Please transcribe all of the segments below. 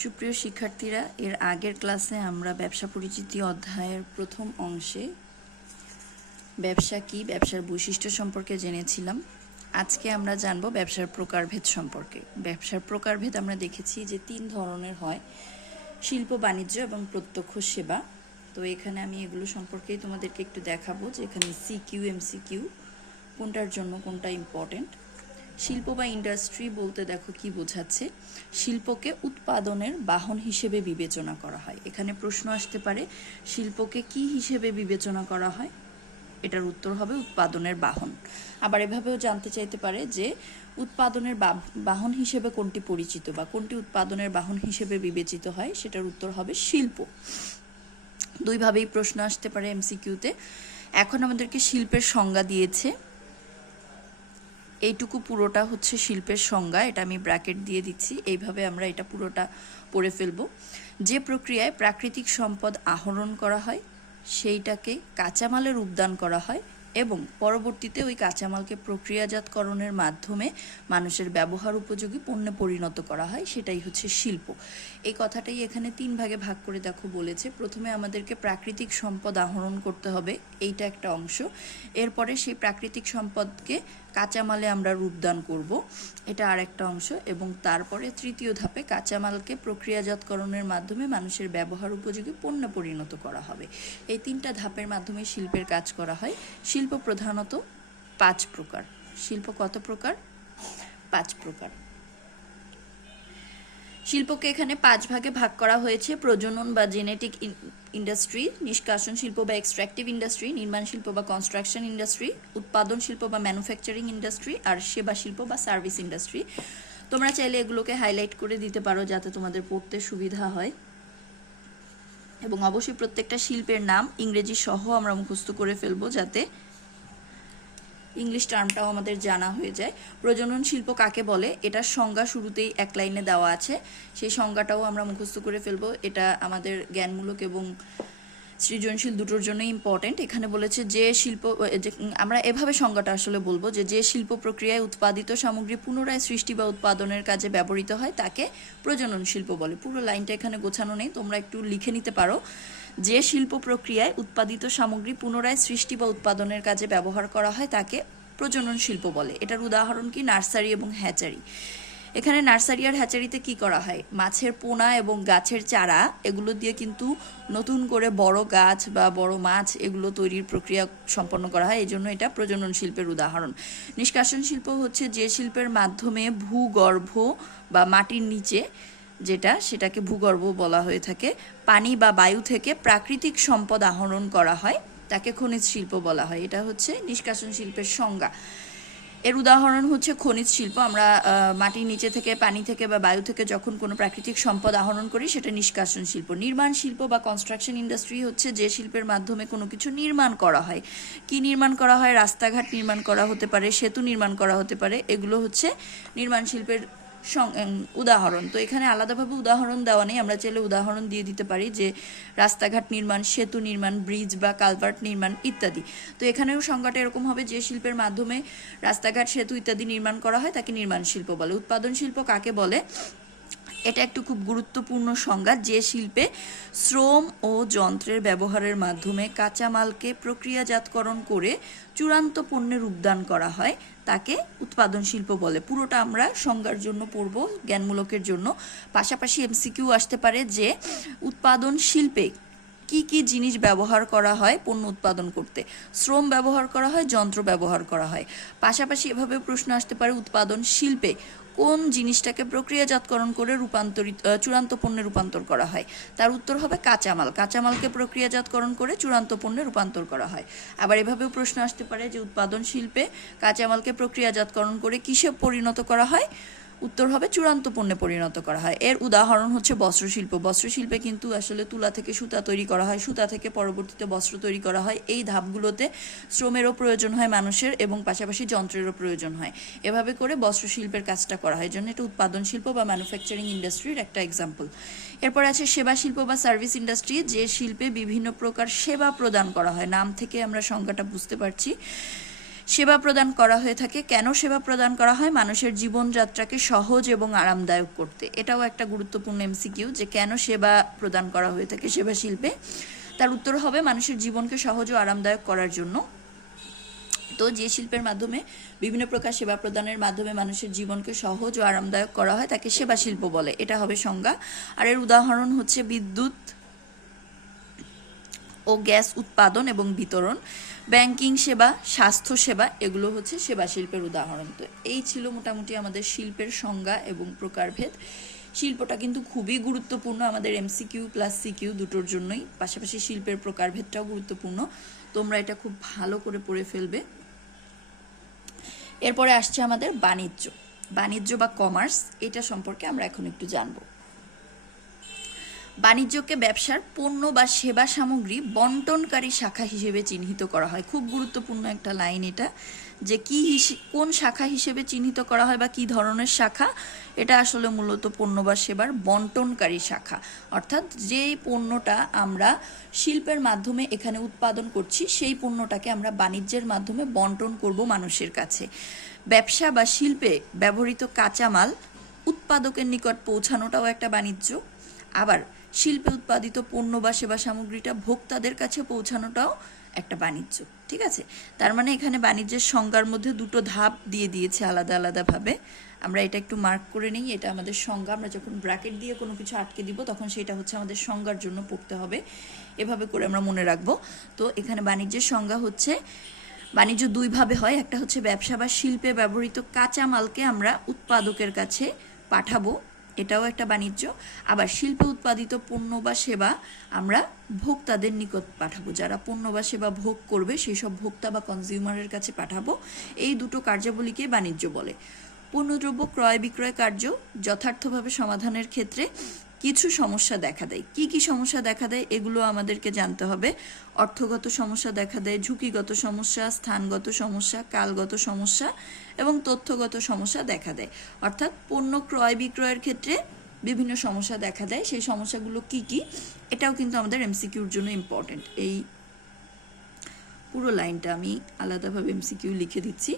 সুপ্রিয় শিক্ষার্থীরা, এর আগের ক্লাসে আমরা ব্যবসা পরিচিতি অধ্যায়ের প্রথম অংশে ব্যবসা কি, ব্যবসার বৈশিষ্ট্য সম্পর্কে জেনেছিলাম। আজকে আমরা জানব ব্যবসার প্রকারভেদ সম্পর্কে। ব্যবসার প্রকারভেদ আমরা দেখেছি যে 3 ধরনের হয়: শিল্প, বাণিজ্য এবং প্রত্যক্ষ সেবা। তো এখানে আমি এগুলো সম্পর্কেই তোমাদেরকে একটু দেখাবো যে এখানে সিকিউ, এমসিকিউ কোনটার জন্য কোনটা ইম্পর্টেন্ট। শিল্প বা ইন্ডাস্ট্রি বলতে দেখো কি বোঝাচ্ছে। শিল্পকে উৎপাদনের বাহন হিসেবে বিবেচনা করা হয়। এখানে প্রশ্ন আসতে পারে শিল্পকে কি হিসেবে বিবেচনা করা হয়, এটার উত্তর হবে উৎপাদনের বাহন। আবার এভাবেও জানতে চাইতে পারে যে উৎপাদনের বাহন হিসেবে কোনটি পরিচিত বা কোনটি উৎপাদনের বাহন হিসেবে বিবেচিত হয়, সেটার উত্তর হবে শিল্প। দুইভাবেই প্রশ্ন আসতে পারে এমসিকিউতে। এখন আমাদেরকে শিল্পের সংজ্ঞা দিয়েছে, এইটুকু পুরোটা হচ্ছে শিল্পের সংজ্ঞা, এটা আমি ব্র্যাকেট দিয়ে দিচ্ছি, এইভাবে আমরা এটা পুরোটা পড়ে ফেলব। যে প্রক্রিয়ায় প্রাকৃতিক সম্পদ আহরণ করা হয় সেইটাকে কাঁচামালে রূপদান করা হয় এবং পরবর্তীতে ওই কাঁচামালকে প্রক্রিয়াজাতকরণের মাধ্যমে মানুষের ব্যবহার উপযোগী পণ্যে পরিণত করা হয়, সেটাই হচ্ছে শিল্প। এই কথাটাই এখানে 3 ভাগে ভাগ করে দেখো বলেছে। প্রথমে আমাদেরকে প্রাকৃতিক সম্পদ আহরণ করতে হবে, এইটা একটা অংশ। এরপরে সেই প্রাকৃতিক সম্পদকে কাঁচামালে আমরা রূপদান করব, এটা আর একটা অংশ। এবং তারপরে তৃতীয় ধাপে কাঁচামালকে প্রক্রিয়াজাতকরণের মাধ্যমে মানুষের ব্যবহার উপযোগী পণ্যে পরিণত করা হবে। এই 3টা ধাপের মাধ্যমে শিল্পের কাজ করা হয়। শিল্প প্রধানত 5 প্রকার। শিল্প কত প্রকার? 5 প্রকার। শিল্পকে এখানে 5 ভাগে ভাগ করা হয়েছে: প্রজনন বা জেনেটিক ইন্ডাস্ট্রি, নিষ্কাশন শিল্প বা এক্সট্রাকটিভ ইন্ডাস্ট্রি, নির্মাণ শিল্প বা কনস্ট্রাকশন ইন্ডাস্ট্রি, উৎপাদন শিল্প বা ম্যানুফ্যাকচারিং ইন্ডাস্ট্রি, আর সেবা শিল্প বা সার্ভিস ইন্ডাস্ট্রি। তোমরা চাইলে এগুলোকে হাইলাইট করে দিতে পারো যাতে তোমাদের পড়তে সুবিধা হয়। এবং অবশ্যই প্রত্যেকটা শিল্পের নাম ইংরেজি সহ আমরা মুখস্থ করে ফেলবো যাতে ইংলিশ টার্মটাও আমাদের জানা হয়ে যায়। প্রজনন শিল্প কাকে বলে, এটার সংজ্ঞা শুরুতেই এক লাইনে দেওয়া আছে, সেই সংজ্ঞাটাও আমরা মুখস্থ করে ফেলবো। এটা আমাদের জ্ঞানমূলক এবং সৃজনশীল দুটোর জন্যই ইম্পর্টেন্ট। এখানে বলেছে যে শিল্প, আমরা এভাবে সংজ্ঞাটা আসলে বলবো যে শিল্প প্রক্রিয়ায় উৎপাদিত সামগ্রী পুনরায় সৃষ্টি বা উৎপাদনের কাজে ব্যবহৃত হয় তাকে প্রজনন শিল্প বলে। পুরো লাইনটা এখানে গোছানো নেই, তোমরা একটু লিখে নিতে পারো। যে শিল্প প্রক্রিয়ায় উৎপাদিত সামগ্রী পুনরায় সৃষ্টি বা উৎপাদনের কাজে ব্যবহার করা হয় তাকে প্রজনন শিল্প বলে। এটার উদাহরণ কি? নার্সারি এবং হ্যাচারি। এখানে নার্সারি আর হ্যাচারিতে কি করা হয়? মাছের পোনা এবং গাছের চারা এগুলো দিয়ে কিন্তু নতুন করে বড় গাছ বা বড় মাছ এগুলো তৈরির প্রক্রিয়া সম্পন্ন করা হয়, এই জন্য এটা প্রজনন শিল্পের উদাহরণ। নিষ্কাশন শিল্প হচ্ছে যে শিল্পের মাধ্যমে ভূগর্ভ বা মাটির নিচে সেটাকে ভূগর্ভ বলা হয়ে থাকে, পানি বা বায়ু থেকে প্রাকৃতিক সম্পদ আহরণ করা হয় তাকে খনিজ শিল্প বলা হয়। এটা হচ্ছে নিষ্কাশন শিল্পের সংজ্ঞা। এর উদাহরণ হচ্ছে খনিজ শিল্প। আমরা মাটির নিচে থেকে, পানি থেকে বা বায়ু থেকে যখন কোনো প্রাকৃতিক সম্পদ আহরণ করি সেটা নিষ্কাশন শিল্প। নির্মাণ শিল্প বা কনস্ট্রাকশন ইন্ডাস্ট্রি হচ্ছে যে শিল্পের মাধ্যমে কোনো কিছু নির্মাণ করা হয়। কি নির্মাণ করা হয়? রাস্তাঘাট নির্মাণ করা হতে পারে, সেতু নির্মাণ করা হতে পারে, এগুলো হচ্ছে নির্মাণ শিল্পের উদাহরণ। তো এখানে আলাদাভাবে উদাহরণ দেওয়া নেই, আমরা চাইলে উদাহরণ দিয়ে দিতে পারি যে রাস্তাঘাট নির্মাণ, সেতু নির্মাণ, ব্রিজ বা কালভার্ট নির্মাণ ইত্যাদি। তো এখানেও সংজ্ঞাটা এরকম হবে, যে শিল্পের মাধ্যমে রাস্তাঘাট, সেতু ইত্যাদি নির্মাণ করা হয় তাকে নির্মাণ শিল্প বলে। উৎপাদন শিল্প কাকে বলে? এটা একটু খুব গুরুত্বপূর্ণ সংজ্ঞা। যে শিল্পে শ্রম ও যন্ত্রের ব্যবহারের মাধ্যমে কাঁচামালকে প্রক্রিয়াজাতকরণ করে চূড়ান্ত পণ্যে রূপদান করা হয় তাকে উৎপাদন শিল্প বলে। পুরোটা আমরা সংজ্ঞার জন্য পড়ব, জ্ঞানমূলকের জন্য। পাশাপাশি এমসিকিউ আসতে পারে যে উৎপাদন শিল্পে কি কি জিনিস ব্যবহার করা হয় পণ্য উৎপাদন করতে? শ্রম ব্যবহার করা হয়, যন্ত্র ব্যবহার করা হয়। পাশাপাশি এভাবে প্রশ্ন আসতে পারে উৎপাদন শিল্পে কোন জিনিসটাকে প্রক্রিয়াজাতকরণ করে চূড়ান্ত পণ্যে রূপান্তর করা হয়? তার উত্তর হবে কাঁচামাল। কাঁচামালকে প্রক্রিয়াজাতকরণ করে চূড়ান্ত পণ্যে রূপান্তর করা হয়। আবার এভাবেও প্রশ্ন আসতে পারে যে উৎপাদন শিল্পে কাঁচামালকে প্রক্রিয়াজাতকরণ করে কিসে পরিণত করা হয়? উত্তর হবে চূড়ান্ত পণ্যে পরিণত করা হয়। এর উদাহরণ হচ্ছে বস্ত্রশিল্প। বস্ত্রশিল্পে কিন্তু আসলে তুলা থেকে সুতা তৈরি করা হয়, সুতা থেকে পরবর্তীতে বস্ত্র তৈরি করা হয়। এই ধাপগুলোতে শ্রমেরও প্রয়োজন হয় মানুষের, এবং পাশাপাশি যন্ত্রেরও প্রয়োজন হয়। এভাবে করে বস্ত্রশিল্পের কাজটা করা হয়, জন্য এটা উৎপাদন শিল্প বা ম্যানুফ্যাকচারিং ইন্ডাস্ট্রির একটা এক্সাম্পল। এরপর আছে সেবা শিল্প বা সার্ভিস ইন্ডাস্ট্রি, যে শিল্পে বিভিন্ন প্রকার সেবা প্রদান করা হয়। নাম থেকে আমরা সংজ্ঞাটা বুঝতে পারছি। সেবা প্রদান করা হয়ে থাকে। কেন সেবা প্রদান করা হয়? মানুষের জীবনযাত্রাকে সহজ এবং আরামদায়ক করতে। এটাও একটা গুরুত্বপূর্ণ এমসিকিউ যে কেন সেবা প্রদান করা হয়ে থাকে সেবা শিল্পে। তার উত্তর হবে মানুষের জীবনকে সহজ ও আরামদায়ক করার জন্য। তো যে শিল্পের মাধ্যমে বিভিন্ন প্রকার সেবা প্রদানের মাধ্যমে মানুষের জীবনকে সহজ ও আরামদায়ক করা হয় তাকে সেবা শিল্প বলে। এটা হবে সংজ্ঞা। আর এর উদাহরণ হচ্ছে বিদ্যুৎ ও গ্যাস উৎপাদন এবং বিতরণ, ব্যাংকিং সেবা, স্বাস্থ্য সেবা, এগুলো হচ্ছে সেবা শিল্পের উদাহরণ। তো এই ছিল মোটামুটি আমাদের শিল্পের সংজ্ঞা এবং প্রকারভেদ। শিল্পটা কিন্তু খুবই গুরুত্বপূর্ণ আমাদের এমসিকিউ প্লাস সিকিউ দুটোর জন্যই, পাশাপাশি শিল্পের প্রকারভেদটাও গুরুত্বপূর্ণ। তোমরা এটা খুব ভালো করে পড়ে ফেলবে। এরপরে আসছে আমাদের বাণিজ্য বা কমার্স। এটা সম্পর্কে আমরা এখন একটু জানবো। বাণিজ্যকে ব্যবসার পণ্য বা সেবা সামগ্রী বন্টনকারী শাখা হিসেবে চিহ্নিত করা হয়। খুব গুরুত্বপূর্ণ একটা লাইন এটা, যে কোন শাখা হিসেবে চিহ্নিত করা হয় বা কি ধরনের শাখা। এটা আসলে মূলত পণ্য বা সেবার বন্টনকারী শাখা, অর্থাৎ যে পণ্যটা আমরা শিল্পের মাধ্যমে এখানে উৎপাদন করছি সেই পণ্যটাকে আমরা বাণিজ্যের মাধ্যমে বন্টন করব মানুষের কাছে। ব্যবসা বা শিল্পে ব্যবহৃত কাঁচামাল উৎপাদকের নিকট পৌঁছানোটাও একটা বাণিজ্য। আবার শিল্পে উৎপাদিত পণ্য বা সেবা সামগ্রীটা ভোক্তাদের কাছে পৌঁছানোটাও একটা বাণিজ্য। ঠিক আছে, তার মানে এখানে বাণিজ্যের সংজ্ঞার মধ্যে দুটো ধাপ দিয়ে দিয়েছে আলাদা আলাদাভাবে। আমরা এটা একটু মার্ক করে নিই, এটা আমাদের সংজ্ঞা। আমরা যখন ব্র্যাকেট দিয়ে কোনো কিছু আটকে দিব তখন সেটা হচ্ছে আমাদের সংজ্ঞার জন্য পড়তে হবে, এভাবে করে আমরা মনে রাখবো। তো এখানে বাণিজ্যের সংজ্ঞা হচ্ছে বাণিজ্য দুইভাবে হয়, একটা হচ্ছে ব্যবসা বা শিল্পে ব্যবহৃত কাঁচামালকে আমরা উৎপাদকের কাছে পাঠাবো, এটাও একটা বাণিজ্য। আবার শিল্পে উৎপাদিত পণ্য বা সেবা আমরা ভোক্তাদের নিকট পাঠাবো, যারা পণ্য বা সেবা ভোগ করবে সেই সব ভোক্তা বা কনজিউমারের কাছে পাঠাবো। এই দুটো কার্যাবলীকে বাণিজ্য বলে। পণ্যদ্রব্য ক্রয় বিক্রয় কার্য যথার্থভাবে সমাধানের ক্ষেত্রে কিছু সমস্যা দেখা দেয়। কি কি সমস্যা দেখা দেয় এগুলো আমাদেরকে জানতে হবে। অর্থগত সমস্যা দেখা দেয়, ঝুঁকিগত সমস্যা, স্থানগত সমস্যা, কালগত সমস্যা এবং তথ্যগত সমস্যা দেখা দেয়। অর্থাৎ পণ্য ক্রয় বিক্রয়ের ক্ষেত্রে বিভিন্ন সমস্যা দেখা দেয়। সেই সমস্যাগুলো কি কি এটাও কিন্তু আমাদের এমসিকিউর জন্য ইম্পর্টেন্ট। এই পুরো লাইনটা আমি আলাদাভাবে এমসিকিউ লিখে দিচ্ছি।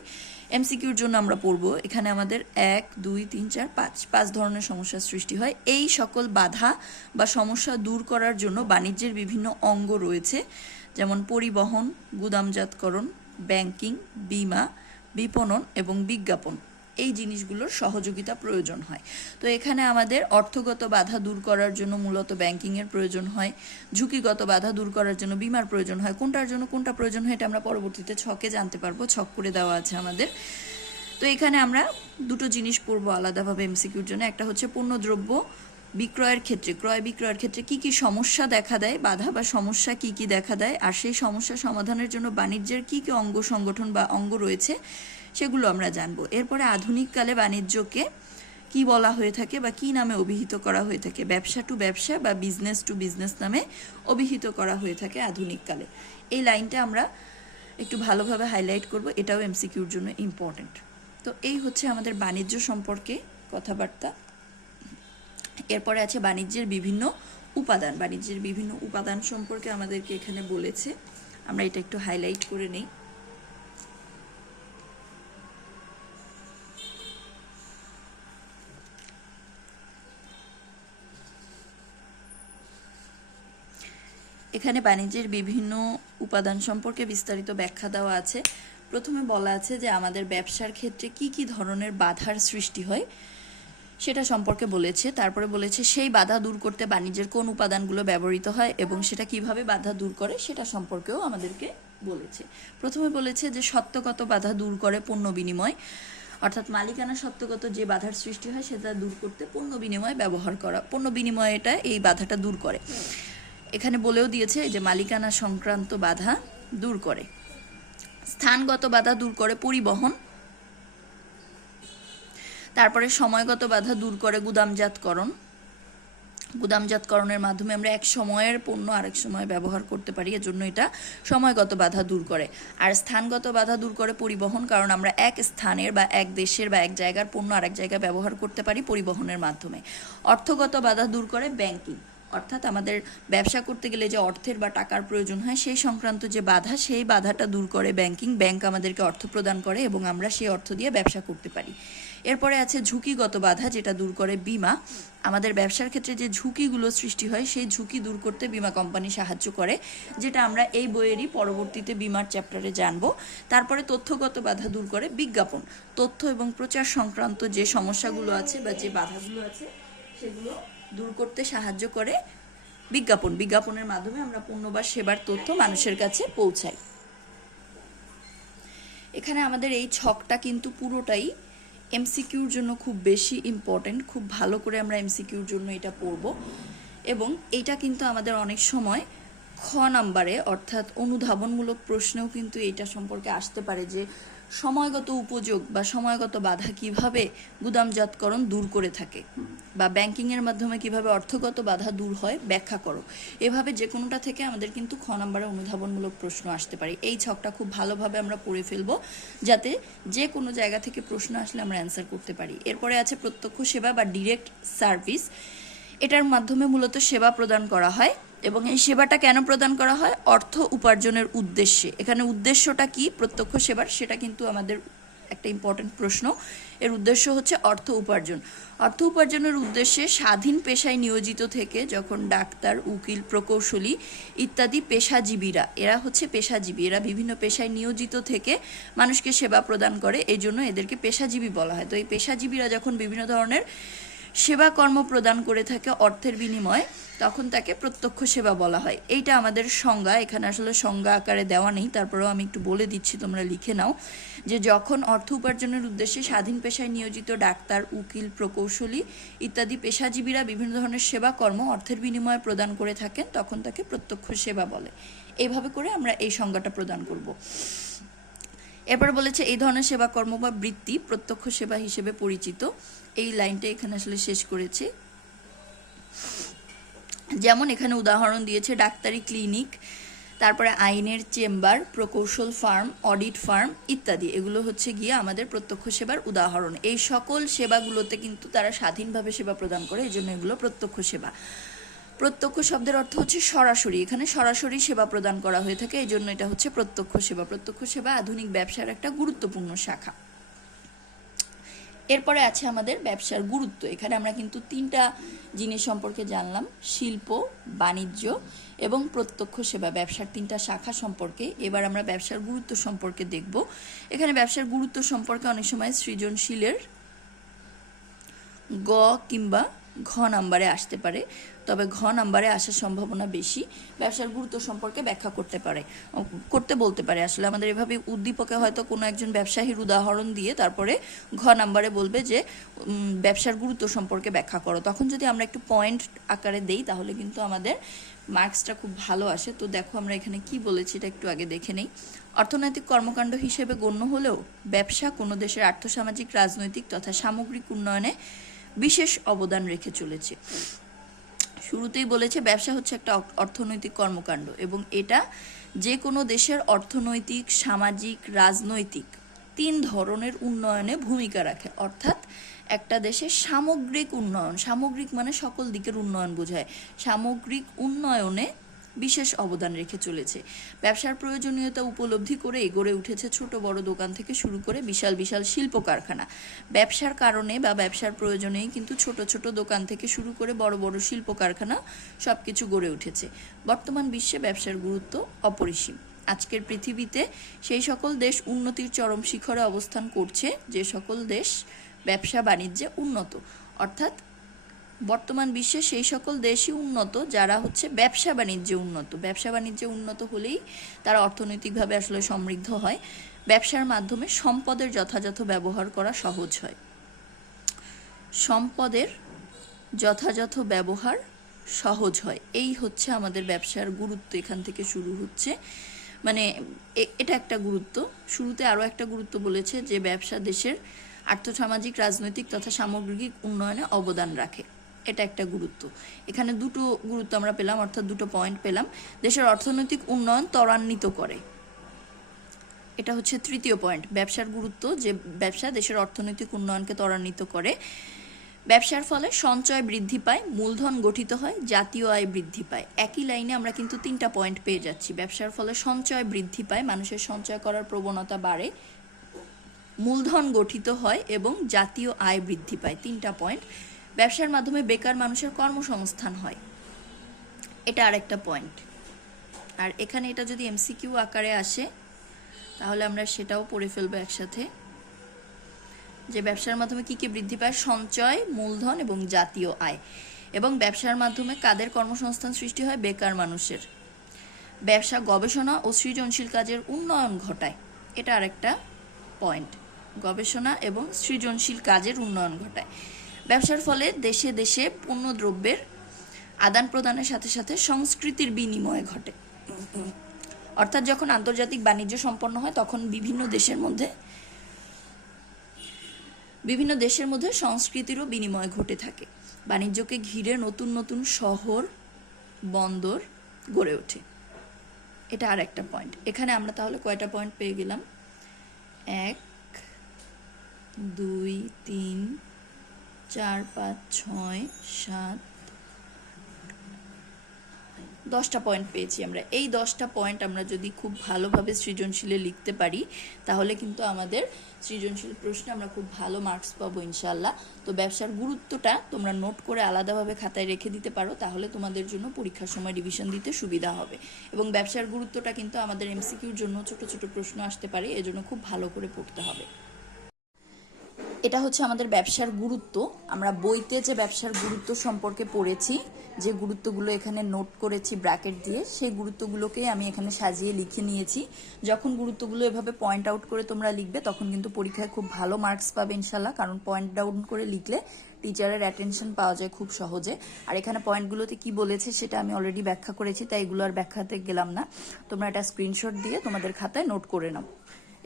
এমসিকিউর জন্য আমরা পড়ব, এখানে আমাদের 1 2 3 4 5 ধরনের সমস্যার সৃষ্টি হয়। এই সকল বাধা বা সমস্যা দূর করার জন্য বাণিজ্যের বিভিন্ন অঙ্গ রয়েছে, যেমন পরিবহন, গুদামজাতকরণ, ব্যাংকিং, বীমা, বিপণন এবং বিজ্ঞাপন। এই জিনিসগুলোর সহযোগিতা প্রয়োজন হয়। তো এখানে আমাদের অর্থগত বাধা দূর করার জন্য মূলত ব্যাংকিংয়ের প্রয়োজন হয়, ঝুঁকিগত বাধা দূর করার জন্য বিমার প্রয়োজন হয়। কোনটার জন্য কোনটা প্রয়োজন হয় এটা আমরা পরবর্তীতে ছকে জানতে পারবো, ছক করে দেওয়া আছে আমাদের। তো এখানে আমরা দুটো জিনিস পড়বো আলাদাভাবে এমসিকিউর জন্য। একটা হচ্ছে পণ্যদ্রব্য বিক্রয়ের ক্ষেত্রে, ক্রয় বিক্রয়ের ক্ষেত্রে কি কি সমস্যা দেখা দেয়, বাধা বা সমস্যা কি কি দেখা দেয়, আর সেই সমস্যা সমাধানের জন্য বাণিজ্যের কি কি অঙ্গ সংগঠন বা অঙ্গ রয়েছে সেগুলো আমরা জানবো। এরপরে আধুনিককালে বাণিজ্যকে কি বলা হয়ে থাকে বা কি নামে অভিহিত করা হয়ে থাকে। ব্যবসা টু ব্যবসা বা বিজনেস টু বিজনেস নামে অভিহিত করা হয়ে থাকে আধুনিককালে। এই লাইনটা আমরা একটু ভালোভাবে হাইলাইট করব, এটাও এমসিকিউর জন্য ইম্পর্টেন্ট। তো এই হচ্ছে আমাদের বাণিজ্য সম্পর্কে কথাবার্তা। এরপরে আছে বাণিজ্যের বিভিন্ন উপাদান। বাণিজ্যের বিভিন্ন উপাদান সম্পর্কে আমাদেরকে এখানে বলেছে, আমরা এটা একটু হাইলাইট করে নেই। এখানে বাণিজ্যের বিভিন্ন উপাদান সম্পর্কে বিস্তারিত ব্যাখ্যা দেওয়া আছে। প্রথমে বলা আছে যে আমাদের ব্যবসার ক্ষেত্রে কি কি ধরনের বাধার সৃষ্টি হয় সেটা সম্পর্কে বলেছে। তারপরে বলেছে সেই বাধা দূর করতে বাণিজ্যের কোন উপাদানগুলো ব্যবহৃত হয় এবং সেটা কিভাবে বাধা দূর করে সেটা সম্পর্কেও আমাদেরকে বলেছে। প্রথমে বলেছে যে সত্যগত বাধা দূর করে পণ্য বিনিময়, অর্থাৎ মালিকানা সত্যগত যে বাধার সৃষ্টি হয় সেটা দূর করতে পণ্য বিনিময় ব্যবহার করা, পণ্য বিনিময় এটা এই বাধাটা দূর করে। এখানে বলেও দিয়েছে যে মালিকানা সংক্রান্ত বাধা দূর করে। স্থানগত বাধা দূর করে পরিবহন। তারপরে সময়গত বাধা দূর করে গুদামজাতকরণ। গুদামজাতকরণের মাধ্যমে আমরা এক সময়ের পণ্য আরেক সময় ব্যবহার করতে পারি, এজন্য এটা সময়গত বাধা দূর করে। আর স্থানগত বাধা দূর করে পরিবহন, কারণ আমরা এক স্থানের বা এক দেশের বা এক জায়গার পণ্য আরেক জায়গায় ব্যবহার করতে পারি পরিবহনের মাধ্যমে। অর্থগত বাধা দূর করে ব্যাংকিং, অর্থাৎ আমাদের ব্যবসা করতে গেলে যে অর্থের বা টাকার প্রয়োজন হয় সেই সংক্রান্ত যে বাধা, সেই বাধাটা দূর করে ব্যাংকিং। ব্যাংক আমাদেরকে অর্থ প্রদান করে এবং আমরা সেই অর্থ দিয়ে ব্যবসা করতে পারি। এরপরে আছে ঝুঁকিগত বাধা, যেটা দূর করে বিমা। আমাদের ব্যবসার ক্ষেত্রে যে ঝুঁকিগুলো সৃষ্টি হয় সেই ঝুঁকি দূর করতে বিমা কোম্পানি সাহায্য করে, যেটা আমরা এই বইয়েরই পরবর্তীতে বিমার চ্যাপ্টারে জানবো। তারপরে তথ্যগত বাধা দূর করে বিজ্ঞাপন। তথ্য এবং প্রচার সংক্রান্ত যে সমস্যাগুলো আছে বা যে বাধাগুলো আছে সেগুলো দূর করতে সাহায্য করে বিজ্ঞাপন। বিজ্ঞাপনের মাধ্যমে আমরা পণ্য বা সেবার তথ্য মানুষের কাছে পৌঁছাই। এখানে আমাদের এই ছকটা কিন্তু পুরোটাই এমসিকিউর জন্য খুব বেশি ইম্পর্টেন্ট। খুব ভালো করে আমরা এমসিকিউর জন্য এটা পড়ব এবং এটা কিন্তু আমাদের অনেক সময় খ নাম্বারে অর্থাৎ অনুধাবনমূলক প্রশ্নেও কিন্তু এটা সম্পর্কে আসতে পারে, যে সময়গত উপযোগ বা সময়গত বাধা কিভাবে গুদামজাতকরণ দূর করে থাকে, বা ব্যাংকিংয়ের মাধ্যমে কিভাবে অর্থগত বাধা দূর হয় ব্যাখ্যা করো। এভাবে যে কোনোটা থেকে আমাদের কিন্তু খ নাম্বারে অনুধাবনমূলক প্রশ্ন আসতে পারে। এই ছকটা খুব ভালোভাবে আমরা পড়ে ফেলবো, যাতে যে কোনো জায়গা থেকে প্রশ্ন আসলে আমরা অ্যান্সার করতে পারি। এরপরে আছে প্রত্যক্ষ সেবা বা ডিরেক্ট সার্ভিস। এটার মাধ্যমে মূলত সেবা প্রদান করা হয় এবং এই সেবাটা কেন প্রদান করা হয়? অর্থ উপার্জনের উদ্দেশ্যে। এখানে উদ্দেশ্যটা কি প্রত্যক্ষ সেবার, সেটা কিন্তু আমাদের একটা ইম্পর্টেন্ট প্রশ্ন। এর উদ্দেশ্য হচ্ছে অর্থ উপার্জন। অর্থ উপার্জনের উদ্দেশ্যে স্বাধীন পেশায় নিয়োজিত থেকে, যখন ডাক্তার, উকিল, প্রকৌশলী ইত্যাদি পেশাজীবীরা, এরা হচ্ছে পেশাজীবী, এরা বিভিন্ন পেশায় নিয়োজিত থেকে মানুষকে সেবা প্রদান করে, এই জন্য এদেরকে পেশাজীবী বলা হয়। তো এই পেশাজীবীরা যখন বিভিন্ন ধরনের সেবা কর্ম প্রদান করে থাকে অর্থের বিনিময়ে, তখন তাকে প্রত্যক্ষ সেবা বলা হয়। এইটা আমাদের সংজ্ঞা, এখানে আসলে সংজ্ঞা আকারে দেওয়া নেই, তারপরেও আমি একটু বলে দিচ্ছি, তোমরা লিখে নাও। যে যখন অর্থ উপার্জনের উদ্দেশ্যে স্বাধীন পেশায় নিয়োজিত ডাক্তার, উকিল, প্রকৌশলী ইত্যাদি পেশাজীবীরা বিভিন্ন ধরনের সেবা কর্ম অর্থের বিনিময়ে প্রদান করে থাকেন, তখন তাকে প্রত্যক্ষ সেবা বলে। এইভাবে করে আমরা এই সংজ্ঞাটা প্রদান করব। এরপর বলেছে এই ধরনের সেবা কর্ম বা বৃত্তি প্রত্যক্ষ সেবা হিসেবে পরিচিত। এই লাইনটা এখানে আসলে শেষ করেছে। যেমন এখানে উদাহরণ দিয়েছে ডাক্তারি ক্লিনিক, তারপরে আইনের চেম্বার, প্রকৌশল ফার্ম, অডিট ফার্ম ইত্যাদি। এগুলো হচ্ছে গিয়ে আমাদের প্রত্যক্ষ সেবার উদাহরণ। এই সকল সেবাগুলোতে কিন্তু তারা স্বাধীনভাবে সেবা প্রদান করে, এই জন্য এগুলো প্রত্যক্ষ সেবা। প্রত্যক্ষ শব্দের অর্থ হচ্ছে সরাসরি, এখানে সরাসরি সেবা প্রদান করা হয়ে থাকে, এই জন্য এটা হচ্ছে প্রত্যক্ষ সেবা। প্রত্যক্ষ সেবা আধুনিক ব্যবসার একটা গুরুত্বপূর্ণ শাখা। এরপরে আছে আমাদের ব্যবসার গুরুত্ব। এখানে আমরা কিন্তু তিনটা জিনিস সম্পর্কে জানলাম, শিল্প, বাণিজ্য এবং প্রত্যক্ষ সেবা, ব্যবসার তিনটা শাখা সম্পর্কে। এবার আমরা ব্যবসার গুরুত্ব সম্পর্কে দেখব। এখানে ব্যবসার গুরুত্ব সম্পর্কে অনেক সময় সৃজনশীলের গ কিংবা ঘ নাম্বারে আসতে পারে, তবে ঘ নাম্বারে আসার সম্ভাবনা বেশি। ব্যবসার গুরুত্ব সম্পর্কে ব্যাখ্যা করতে বলতে পারে। আসলে আমাদের এভাবে উদ্দীপকে হয়তো কোনো একজন ব্যবসায়ীর উদাহরণ দিয়ে তারপরে ঘ নাম্বারে বলবে যে ব্যবসার গুরুত্ব সম্পর্কে ব্যাখ্যা করো। তখন যদি আমরা একটু পয়েন্ট আকারে দেই তাহলে কিন্তু আমাদের মার্কসটা খুব ভালো আসে। তো দেখো আমরা এখানে কি বলেছি এটা একটু আগে দেখে নেই। অর্থনৈতিক কর্মকাণ্ড হিসেবে গণ্য হলেও ব্যবসা কোনো দেশের আর্থসামাজিক, রাজনৈতিক তথা সামগ্রিক উন্নয়নে বিশেষ অবদান রেখে চলেছে। শুরুতেই বলেছে ব্যবসা হচ্ছে একটা অর্থনৈতিক কর্মকাণ্ড এবং এটা যে কোনো দেশের অর্থনৈতিক, সামাজিক, রাজনৈতিক তিন ধরনের উন্নয়নে ভূমিকা রাখে। অর্থাৎ একটা দেশের সামগ্রিক উন্নয়ন, সামগ্রিক মানে সকল দিকের উন্নয়ন বোঝায়, সামগ্রিক উন্নয়নে বিশেষ অবদান রেখে চলেছে। ব্যবসার প্রয়োজনীয়তা উপলব্ধি করে গড়ে উঠেছে ছোট বড় দোকান থেকে শুরু করে বিশাল বিশাল শিল্প কারখানা। ব্যবসার কারণে বা ব্যবসার প্রয়োজনেই কিন্তু ছোট ছোট দোকান থেকে শুরু করে বড় বড় শিল্প কারখানা সব কিছু গড়ে উঠেছে। বর্তমান বিশ্বে ব্যবসার গুরুত্ব অপরিসীম। আজকের পৃথিবীতে সেই সকল দেশ উন্নতির চরম শিখরে অবস্থান করছে যে সকল দেশ ব্যবসা বাণিজ্যে উন্নত। অর্থাৎ বর্তমান বিশ্বে সেই সকল দেশই উন্নত যারা হচ্ছে ব্যবসা বাণিজ্যে উন্নত। ব্যবসা বাণিজ্যে উন্নত হলেই তারা অর্থনৈতিকভাবে আসলে সমৃদ্ধ হয়। ব্যবসার মাধ্যমে সম্পদের যথাযথ ব্যবহার করা সহজ হয়। সম্পদের যথাযথ ব্যবহার সহজ হয়, এই হচ্ছে আমাদের ব্যবসার গুরুত্ব। এখান থেকে শুরু হচ্ছে, মানে এটা একটা গুরুত্ব। শুরুতে আরও একটা গুরুত্ব বলেছে যে ব্যবসা দেশের আর্থসামাজিক, রাজনৈতিক তথা সামগ্রিক উন্নয়নে অবদান রাখে, এটা একটা গুরুত্ব। এখানে দুটো গুরুত্ব আমরা পেলাম, অর্থাৎ দুটো পয়েন্ট পেলাম। দেশের অর্থনৈতিক উন্নয়ন ত্বরান্বিত করে, এটা হচ্ছে তৃতীয় পয়েন্ট। ব্যবসার গুরুত্ব, যে ব্যবসা দেশের অর্থনৈতিক উন্নয়নকে ত্বরান্বিত করে। ব্যবসার ফলে সঞ্চয় বৃদ্ধি পায়, মূলধন গঠিত হয়, জাতীয় আয় বৃদ্ধি পায়। একই লাইনে আমরা কিন্তু 3টা পয়েন্ট পেয়ে যাচ্ছি। ব্যবসার ফলে সঞ্চয় বৃদ্ধি পায়, মানুষের সঞ্চয় করার প্রবণতা বাড়ে, মূলধন গঠিত হয় এবং জাতীয় আয় বৃদ্ধি পায়। 3টা পয়েন্ট। ব্যবসার মাধ্যমে বেকার মানুষের কর্মসংস্থান হয়, এটা আরেকটা পয়েন্ট। আর এখানে এটা যদি এমসিকিউ আকারে আসে তাহলে আমরা সেটাও পড়ে ফেলবো একসাথে, যে ব্যবসার মাধ্যমে কি কি বৃদ্ধি পায়? সঞ্চয়, মূলধন এবং জাতীয় আয়। এবং ব্যবসার মাধ্যমে কাদের কর্মসংস্থান সৃষ্টি হয়? বেকার মানুষের। ব্যবসা গবেষণা ও সৃজনশীল কাজের উন্নয়ন ঘটায়, এটা আরেকটা পয়েন্ট। গবেষণা এবং সৃজনশীল কাজের উন্নয়ন ঘটায়। ব্যবসার ফলে দেশে দেশে পণ্যদ্রব্যের আদান প্রদানের সাথে সাথে সংস্কৃতির বিনিময় ঘটে। অর্থাৎ যখন আন্তর্জাতিক বাণিজ্য সম্পন্ন হয় তখন বিভিন্ন দেশের মধ্যে সংস্কৃতিরও বিনিময় ঘটে থাকে। বাণিজ্যকে ঘিরে নতুন নতুন শহর, বন্দর গড়ে ওঠে, এটা আর একটা পয়েন্ট। এখানে আমরা তাহলে কয়টা পয়েন্ট পেয়ে গেলাম? 1 2 3 4 5 6 7 10টা পয়েন্ট পেয়েছি আমরা। এই 10টা পয়েন্ট আমরা যদি খুব ভালোভাবে সৃজনশীলে লিখতে পারি তাহলে কিন্তু আমাদের সৃজনশীল প্রশ্নে আমরা খুব ভালো মার্কস পাবো ইনশাল্লাহ। তো ব্যবসার গুরুত্বটা তোমরা নোট করে আলাদাভাবে খাতায় রেখে দিতে পারো, তাহলে তোমাদের জন্য পরীক্ষার সময় রিভিশন দিতে সুবিধা হবে। এবং ব্যবসার গুরুত্বটা কিন্তু আমাদের এমসিকিউর জন্য ছোট ছোট প্রশ্ন আসতে পারে, এজন্য খুব ভালো করে পড়তে হবে। এটা হচ্ছে আমাদের ব্যবসার গুরুত্ব। আমরা বইতে যে ব্যবসার গুরুত্ব সম্পর্কে পড়েছি, যে গুরুত্বগুলো এখানে নোট করেছি ব্র্যাকেট দিয়ে, সেই গুরুত্বগুলোকেই আমি এখানে সাজিয়ে লিখে নিয়েছি। যখন গুরুত্বগুলো এভাবে পয়েন্ট আউট করে তোমরা লিখবে তখন কিন্তু পরীক্ষায় খুব ভালো মার্কস পাবে ইনশাল্লাহ, কারণ পয়েন্ট ডাউন করে লিখলে টিচারের অ্যাটেনশন পাওয়া যায় খুব সহজে। আর এখানে পয়েন্টগুলোতে কি বলেছে সেটা আমি অলরেডি ব্যাখ্যা করেছি, তাই এগুলো আর ব্যাখ্যাতে গেলাম না। তোমরা এটা স্ক্রিনশট দিয়ে তোমাদের খাতায় নোট করে নাও।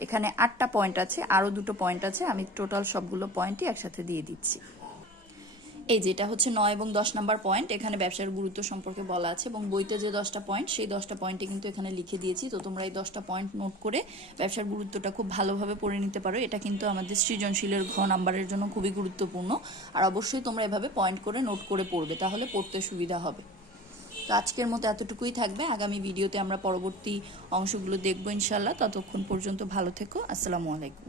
এখানে 8টা পয়েন্ট আছে, আরও 2টো পয়েন্ট আছে, আমি টোটাল সবগুলো পয়েন্টই একসাথে দিয়ে দিচ্ছি। এই যেটা হচ্ছে 9 এবং 10 নাম্বার পয়েন্ট, এখানে ব্যবসার গুরুত্ব সম্পর্কে বলা আছে এবং বইতে যে 10টা পয়েন্ট সেই 10টা পয়েন্টে কিন্তু এখানে লিখে দিয়েছি। তো তোমরা এই 10টা পয়েন্ট নোট করে ব্যবসার গুরুত্বটা খুব ভালোভাবে পড়ে নিতে পারো। এটা কিন্তু আমাদের সৃজনশীলের ঘ নাম্বারের জন্য খুবই গুরুত্বপূর্ণ। আর অবশ্যই তোমরা এভাবে পয়েন্ট করে নোট করে পড়বে, তাহলে পড়তে সুবিধা হবে। তো আজকের মতো এতটুকুই থাকবে। আগামী ভিডিওতে আমরা পরবর্তী অংশগুলো দেখবো ইনশাল্লাহ। ততক্ষণ পর্যন্ত ভালো থেকো। আসসালামু আলাইকুম।